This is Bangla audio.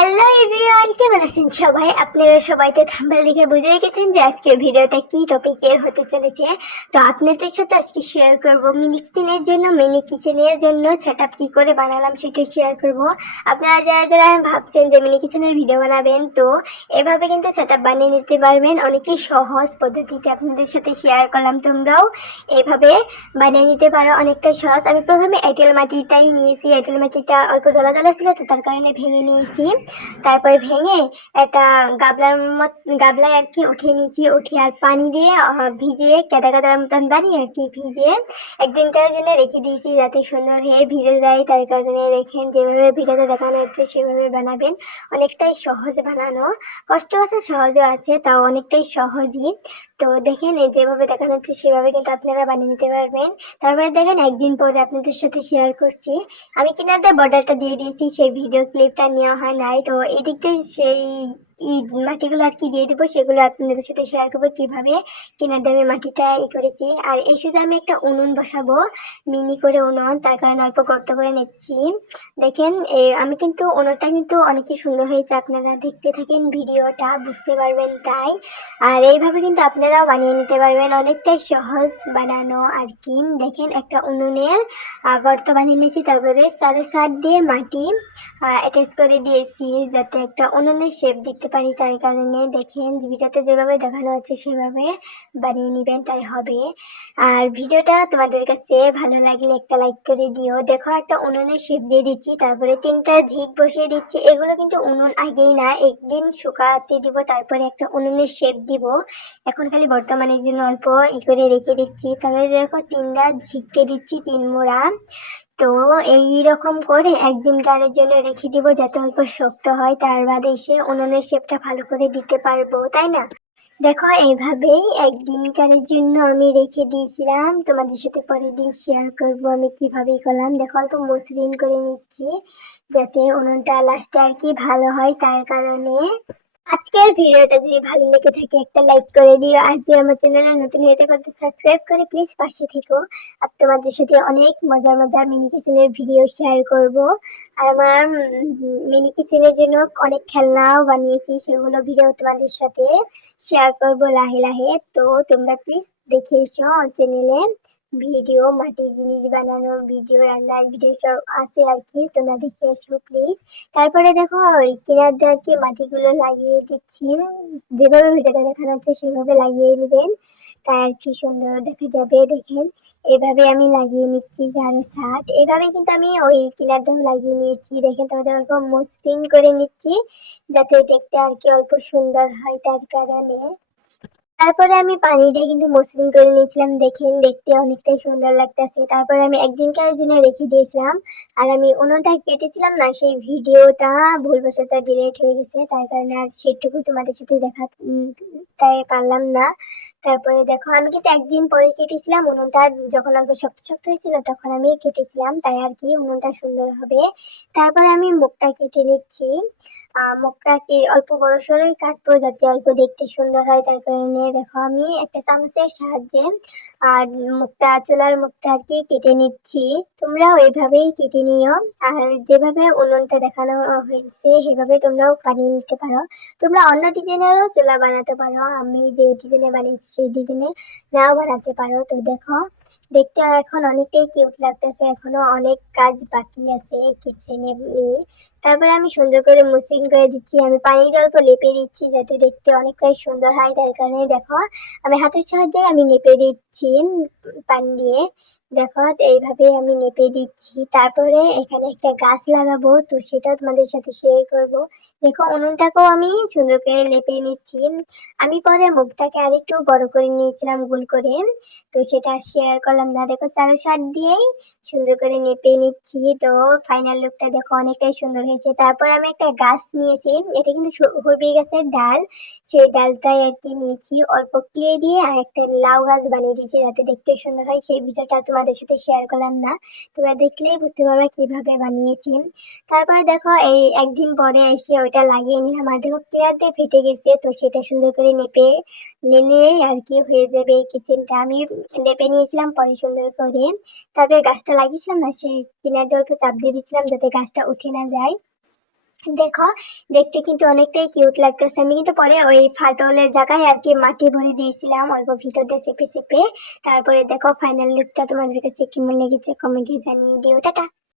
হ্যালো এভরিওয়ান, কেমন আছেন সবাই? আপনারা সবাই তো থাম্বনেল দেখে বুঝেই গেছেন যে আজকের ভিডিওটা কি টপিকের হতে চলেছে। তো আপনাদের সাথে আজকে শেয়ার করব মিনি কিচেনের জন্য সেটআপ কি করে বানালাম সেটা শেয়ার করব। আপনারা যারা যারা ভাবছেন যে মিনি কিচেনের ভিডিও বানাবেন, তো এভাবে কিন্তু সেটআপ বানিয়ে নিতে পারবেন। অনেকই সহজ পদ্ধতিতে আপনাদের সাথে শেয়ার করলাম, তোমরাও এইভাবে বানিয়ে নিতে পারো, অনেকটা সহজ। আমি প্রথমে এঁটেল মাটিটাই নিয়েছি। এঁটেল মাটিটা অল্প দলা দলা ছিল, তো তার কারণে ভেঙে নিয়েছি। তারপরে ভেঙে একটা গাবলায় আর কি উঠিয়ে নিয়েছি। উঠিয়ে আর পানি দিয়ে ভিজিয়ে কেদা কেদার মতন বানিয়ে আর কি ভিজিয়ে একদিনকার জন্য রেখে দিয়েছি, যাতে সুন্দর হয়ে ভিজে যায়। তার কারণে দেখেন যেভাবে ভিডিওতে দেখানো হচ্ছে সেভাবে বানাবেন। অনেকটাই সহজ বানানো, কষ্ট আছে সহজও আছে, তাও অনেকটাই সহজই। তো দেখেন এই যেভাবে দেখানো হচ্ছে সেভাবে কিন্তু আপনারা বানিয়ে নিতে পারবেন। তারপরে দেখেন একদিন পরে আপনাদের সাথে শেয়ার করছি। আমি কিনাতে বর্ডারটা দিয়ে দিয়েছি, সেই ভিডিও ক্লিপটা নেওয়া হয় নাই। তো এদিক থেকে সেই মাটিগুলো আর কি দিয়ে দেবো, সেগুলো আপনাদের সাথে শেয়ার করবো কিভাবে কিনার দামে মাটিটা করেছি। আর এই সোজা আমি একটা উনুন বসাবো, মিনি করে উনুন, তার কারণে অল্প গর্ত করে নিচ্ছি। দেখেন আমি কিন্তু উনুনটা কিন্তু অনেকই সুন্দর হয়েছে, আপনারা দেখতে থাকেন ভিডিওটা বুঝতে পারবেন তাই। আর এইভাবে কিন্তু আপনারাও বানিয়ে নিতে পারবেন, অনেকটাই সহজ বানানো আর কি। দেখেন একটা উনুনের গর্ত বানিয়ে নিয়েছি, তারপরে চারো সাইড দিয়ে মাটি অ্যাটাচ করে দিয়েছি যাতে একটা উনুনের শেপ দিতে পারি। তার কারণে দেখেন ভিডিওতে যেভাবে দেখানো হচ্ছে সেভাবে বানিয়ে নেবেন, তাই হবে। আর ভিডিওটা তোমাদের কাছে ভালো লাগলে একটা লাইক করে দিও। দেখো একটা উনুনের শেপ দিয়ে দিচ্ছি, তারপরে 3টা ঝিক বসিয়ে দিচ্ছি। এগুলো কিন্তু উনুন আগেই না, একদিন শুকাতে দিব, তারপরে একটা উনুনের শেপ দিব। এখন খালি বর্তমানের জন্য অল্প করে রেখে দিচ্ছি। তারপরে দেখো 3টা ঝিকতে দিচ্ছি, 3 মোড়া। তো এইরকম করে একদিনকারের জন্য রেখে দিব, যাতে অল্প শক্ত হয়, তার বাদে এসে উনুনের শেপটা ভালো করে দিতে পারবো, তাই না? দেখো এইভাবেই একদিনকারের জন্য আমি রেখে দিয়েছিলাম, তোমাদের সাথে পরের দিন শেয়ার করব আমি কিভাবে করলাম। দেখো অল্প মসৃণ করে নিচ্ছি যাতে উনুনটা লাস্টে আর কি ভালো হয়, তার কারণে। আজকের ভিডিওটা যদি ভালো লেগে থাকে একটা লাইক করে দিও, আর যে আমার চ্যানেলে নতুন হয়ে থাকে সাবস্ক্রাইব করে প্লিজ পাশে থেকো। আর তোমাদের সাথে অনেক মজার মজার মিনি কিচেনের ভিডিও শেয়ার করব। আর আমার মিনি কিচেনের জন্য অনেক খেলনাও বানিয়েছি, সেগুলো ভিডিও তোমাদের সাথে শেয়ার করব লাহে লাহে। তো তোমরা প্লিজ দেখে এসো চ্যানেলে, ভিডিও মাটির জিনিস বানানোর ভিডিও, রান্নার ভিডিও সব আছে আর কি, তোমরা দেখে এসো প্লিজ। তারপরে দেখো ওই কিনার দিয়ে আর কি মাটিগুলো লাগিয়ে দিচ্ছি, যেভাবে ভিডিওটা দেখানো হচ্ছে সেভাবে লাগিয়ে নেবেন, তাই আর কি সুন্দর দেখা যাবে। দেখেন এভাবে আমি লাগিয়ে নিচ্ছি চারো সাইড। এভাবে কিন্তু আমি ওই কিনার দিয়েও লাগিয়ে নিয়েছি। দেখেন তোমাদের অল্প মসৃণ করে নিচ্ছি যাতে দেখতে আর কি অল্প সুন্দর হয়, তার কারণে। তারপরে আমি পানি দিয়ে কিন্তু মসৃণ করে নিয়েছিলাম, দেখেন দেখতে অনেকটাই সুন্দর লাগতেছে। তারপরে আমি একদিনকার জন্য রেখে দিয়েছিলাম। আর আমি উনুনটা কেটেছিলাম না, সেই ভিডিওটা ভুলবশত ডিলিট হয়ে গেছে, তার কারণে আর সেটুকু তোমাদের সাথে তাই পারলাম না। তারপরে দেখো আমি কিন্তু একদিন পরে কেটেছিলাম উনুনটা, যখন অল্প শক্ত শক্ত হয়েছিল তখন আমি কেটেছিলাম, তাই আর কি উনুনটা সুন্দর হবে। তারপরে আমি মুখটা কেটে নিচ্ছি। মুখটাকে অল্প বড় সড়োই কাটবো যাতে অল্প দেখতে সুন্দর হয়, তার কারণে দেখো আমি একটা চামচের সাহায্যে আর চুলার মুখটা আর কি কেটে নিচ্ছি। তোমরাও এইভাবেই কেটে নিও। আর যেভাবে উনুনটা দেখানো হয়েছে সেভাবে তোমরাও বানিয়ে নিতে পারো। তোমরা অন্য ডিজাইনেরও চুলা বানাতে পারো, আমি যে ডিজাইনে বানিয়েছি সেই ডিজাইনে নাও বানাতে পারো। তো দেখো দেখতে এখন অনেকটাই কিউট লাগতেছে, এখনো অনেক কাজ বাকি আছে কিচেনে নিয়ে। তারপরে আমি সুন্দর করে মসৃণ করে দিচ্ছি, আমি পানি দিয়ে অল্প লেপে দিচ্ছি যাতে দেখতে অনেকটাই সুন্দর হয়, তার কারণে দেখো আমি হাতের সাহায্যে আমি নেপে দিচ্ছি পানি দিয়ে। দেখো এইভাবে আমি নেপে দিচ্ছি। তারপরে এখানে একটা গাছ লাগাবো, তো সেটাও তোমাদের সাথে শেয়ার করব। দেখো উনুনটাকেও আমি সুন্দর করে লেপে নিচ্ছি। আমি পরে মুখটাকে আরেকটু বড় করে নিয়েছিলাম গোল করে, তো সেটা শেয়ার করলাম না। দেখো চারো সাইড দিয়েই সুন্দর করে নেপে নিচ্ছি। তো ফাইনাল লুকটা দেখো অনেকটাই সুন্দর হয়েছে। তারপর আমি একটা গাছ নিয়েছি, এটা কিন্তু হরবি গাছের ডাল, সেই ডালটাই আর কি নিয়েছি, অল্প ক্লে দিয়ে আর একটা লাউ গাছ বানিয়ে দিয়েছি যাতে দেখতে সুন্দর হয়। সেই ভিডিওটা তোমাদের সাথে শেয়ার করলাম না, তোমরা দেখলেই বুঝতে পারবে কিভাবে বানিয়েছি। তারপরে দেখো এই একদিন পরে এসে ওইটা লাগিয়ে নিলাম, আর দেখো ক্লিয়ার দিয়ে ফেটে গেছে, তো সেটা সুন্দর করে নেপে নিলে আর কি হয়ে যাবে এই কিচেনটা। আমি লেপে নিয়েছিলাম পরে সুন্দর করে। তারপরে গাছটা লাগিয়েছিলাম না, সেই কিনার দিয়ে অল্প চাপ দিয়ে দিচ্ছিলাম যাতে গাছটা উঠে না যায়। দেখো, দেখতে কিন্তু অনেকটাই কিউট লাগতেছে। আমি কিন্তু পরে ওই ফাটলের জায়গায় আর কি মাটি ভরে দিয়েছিলাম অল্প ভিতর দিয়ে চেপে চেপে। তারপরে দেখো ফাইনাল লুকটা তোমাদের কাছে কেমন লেগেছে কমেন্টে জানিয়ে দিও। টাটা।